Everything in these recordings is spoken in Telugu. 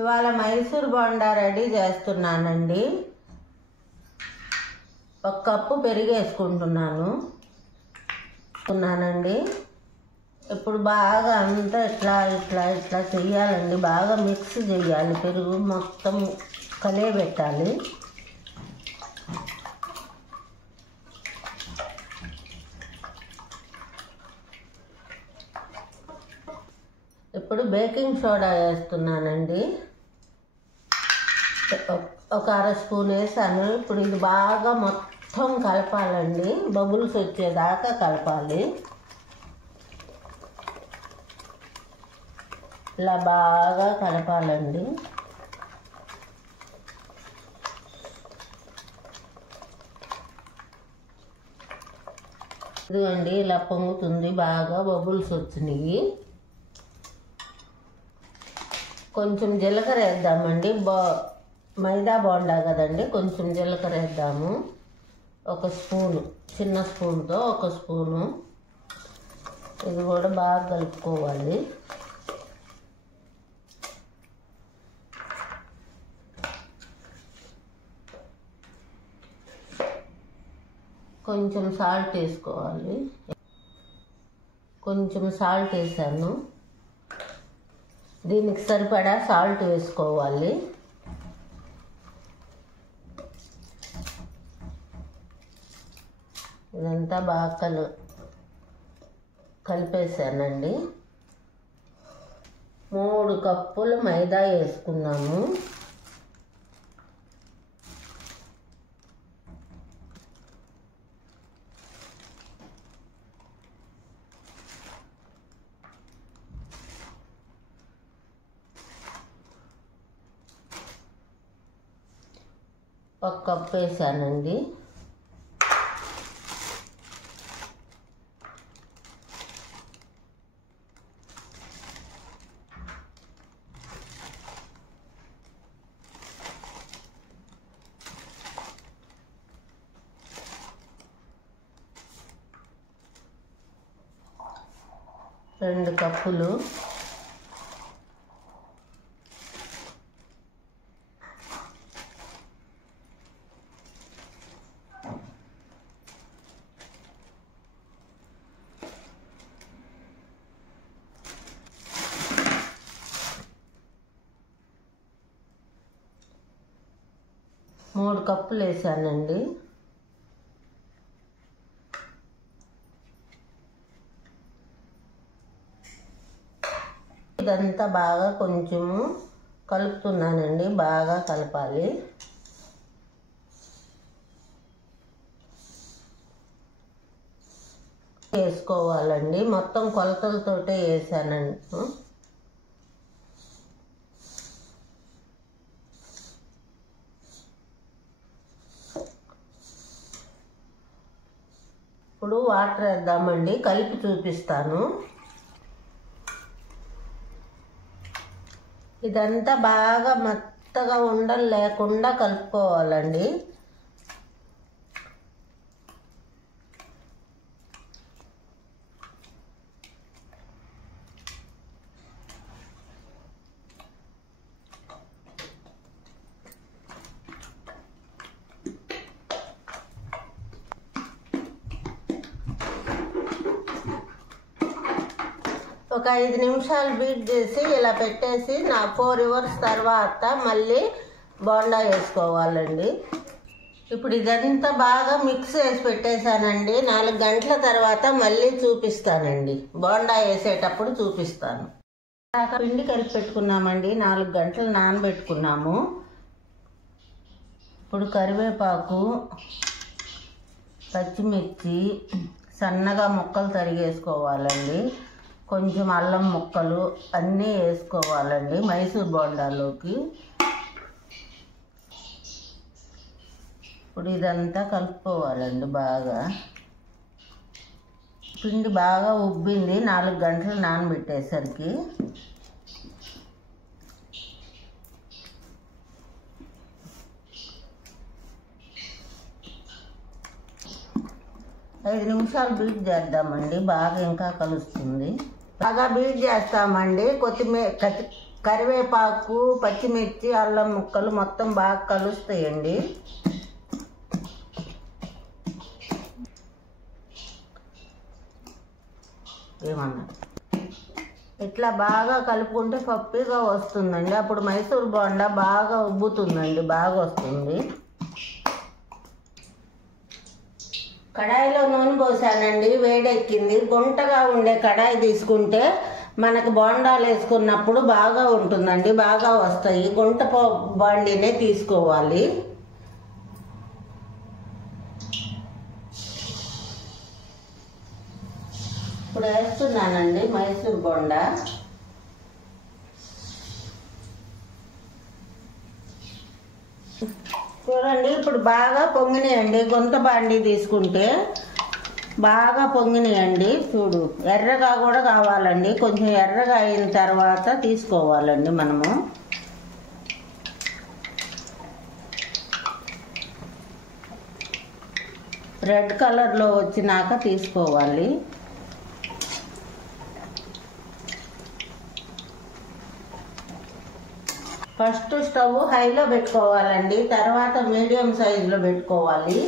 ఇవాళ మైసూర్ బోండా రెడీ చేస్తున్నానండి. 1 కప్పు పెరుగు వేసుకుంటున్నాను. ఇప్పుడు బాగా అంతా ఇట్లా ఇట్లా ఇట్లా చెయ్యాలండి. బాగా మిక్స్ చేయాలి. పెరుగు మొత్తం కలియబెట్టాలి. ఇప్పుడు బేకింగ్ సోడా వేస్తున్నానండి. 1 అర స్పూన్ వేసాను. ఇప్పుడు ఇది బాగా మొత్తం కలపాలండి. బబుల్స్ వచ్చేదాకా కలపాలి. ఇలా బాగా కలపాలండి. ఇదిగోండి ఇలా పొంగుతుంది. బాగా బబుల్స్ వచ్చినాయి. కొంచెం జీలకర్ర వేద్దామండి. మైదా బోండా కదండి, కొంచెం జీలకర్ర వేద్దాము. 1 స్పూను, చిన్న స్పూన్తో 1 స్పూను. ఇది కూడా బాగా కలుపుకోవాలి. కొంచెం సాల్ట్ వేసుకోవాలి. కొంచెం సాల్ట్ వేసాను. దీనికి సరిపడా సాల్ట్ వేసుకోవాలి. ఇదంతా బాగా కలిపేసానండి. 3 కప్పులు మైదా వేసుకున్నాము. ఒక కప్పు వేసానండి. రెండు కప్పులు. మూడు కప్పులు వేసానండి. ఇదంతా బాగా కొంచెము కలుపుతున్నానండి. బాగా కలపాలి. వేసుకోవాలండి. మొత్తం కొలతలతోటే వేసానండి. ఇప్పుడు వాటర్ వేద్దామండి. కలిపి చూపిస్తాను. ఇదంతా బాగా మెత్తగా ఉండలు లేకుండా కలుపుకోవాలండి. ఒక 5 నిమిషాలు బీట్ చేసి ఇలా పెట్టేసి 4 అవర్స్ తర్వాత మళ్ళీ బోండా వేసుకోవాలండి. ఇప్పుడు ఇదంతా బాగా మిక్స్ చేసి పెట్టేశానండి. 4 గంటల తర్వాత మళ్ళీ చూపిస్తానండి. బోండా వేసేటప్పుడు చూపిస్తాను. పిండి కలిపి పెట్టుకున్నామండి. 4 గంటలు నానబెట్టుకున్నాము. ఇప్పుడు కరివేపాకు, పచ్చిమిర్చి సన్నగా ముక్కలు తరిగేసుకోవాలండి. కొంచెం అల్లం ముక్కలు అన్నీ వేసుకోవాలండి మైసూర్ బోండాలోకి. ఇప్పుడు ఇదంతా కలుపుకోవాలండి. బాగా పిండి బాగా ఉబ్బింది 4 గంటలు నానబెట్టేసరికి. ఐదు నిమిషాలు బీట్ చేద్దామండి. బాగా ఇంకా కలుస్తుంది. బాగా బీట్ చేస్తామండి. కరివేపాకు, పచ్చిమిర్చి, అల్లం ముక్కలు మొత్తం బాగా కలుస్తాయండి. ఏమన్నా ఇట్లా బాగా కలుపుకుంటే పప్పిగా వస్తుందండి. అప్పుడు మైసూర్ బోండా బాగా ఉబ్బుతుందండి, బాగా వస్తుంది. కడాయిలో నూనె పోసానండి, వేడెక్కింది. గుంటగా ఉండే కడాయి తీసుకుంటే మనకు బోండాలు వేసుకున్నప్పుడు బాగా ఉంటుందండి, బాగా వస్తాయి. గుంట బాండీనే తీసుకోవాలి. ఇప్పుడు వేస్తున్నానండి మైసూర్ బోండా. చూడండి ఇప్పుడు బాగా పొంగినాయండి. గుంత బాండీ తీసుకుంటే బాగా పొంగినాయండి. చూడు, ఎర్రగా కూడా కావాలండి. కొంచెం ఎర్రగా అయిన తర్వాత తీసుకోవాలండి మనము. రెడ్ కలర్లో వచ్చినాక తీసుకోవాలి. ఫస్ట్ స్టవ్ హైలో పెట్టుకోవాలండి, తర్వాత మీడియం సైజులో పెట్టుకోవాలి,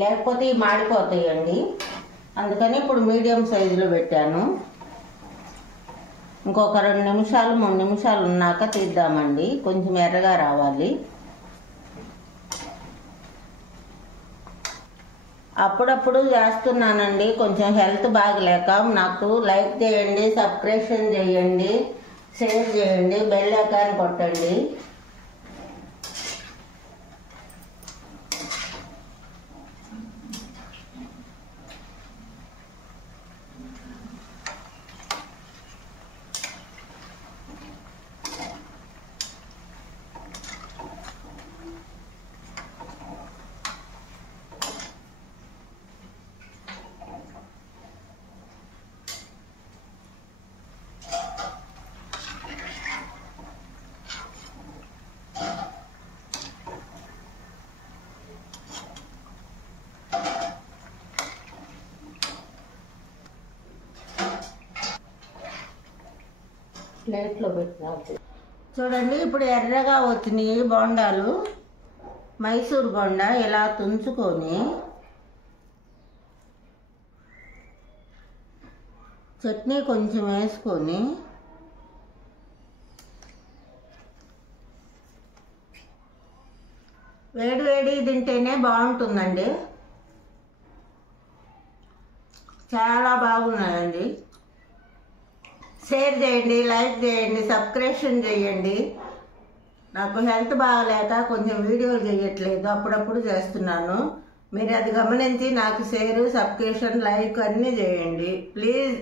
లేకపోతే ఇవి మాడిపోతాయండి. అందుకని ఇప్పుడు మీడియం సైజులో పెట్టాను. ఇంకొక 2 నిమిషాలు 3 నిమిషాలు ఉన్నాక తీద్దామండి. కొంచెం ఎర్రగా రావాలి. అప్పుడప్పుడు చేస్తున్నానండి, కొంచెం హెల్త్ బాగలేక. నాకు లైక్ చేయండి, సబ్స్క్రిప్షన్ చేయండి, షేర్ చేయండి, బెల్ ఐకాన్ కొట్టండి. ప్లేట్లో పెట్టినా చూడండి, ఇప్పుడు ఎర్రగా వచ్చినాయి బోండాలు. మైసూర్ బోండా ఇలా తుంచుకొని చట్నీ కొంచెం వేసుకొని వేడి వేడి తింటేనే బాగుంటుందండి. చాలా బాగున్నాయండి. షేర్ చేయండి, లైక్ చేయండి, సబ్స్క్రిప్షన్ చేయండి. నాకు హెల్త్ బాగాలేక కొంచెం వీడియోలు చేయట్లేదు, అప్పుడప్పుడు చేస్తున్నాను. మీరు అది గమనించి నాకు షేర్, సబ్స్క్రిప్షన్, లైక్ అన్నీ చేయండి ప్లీజ్.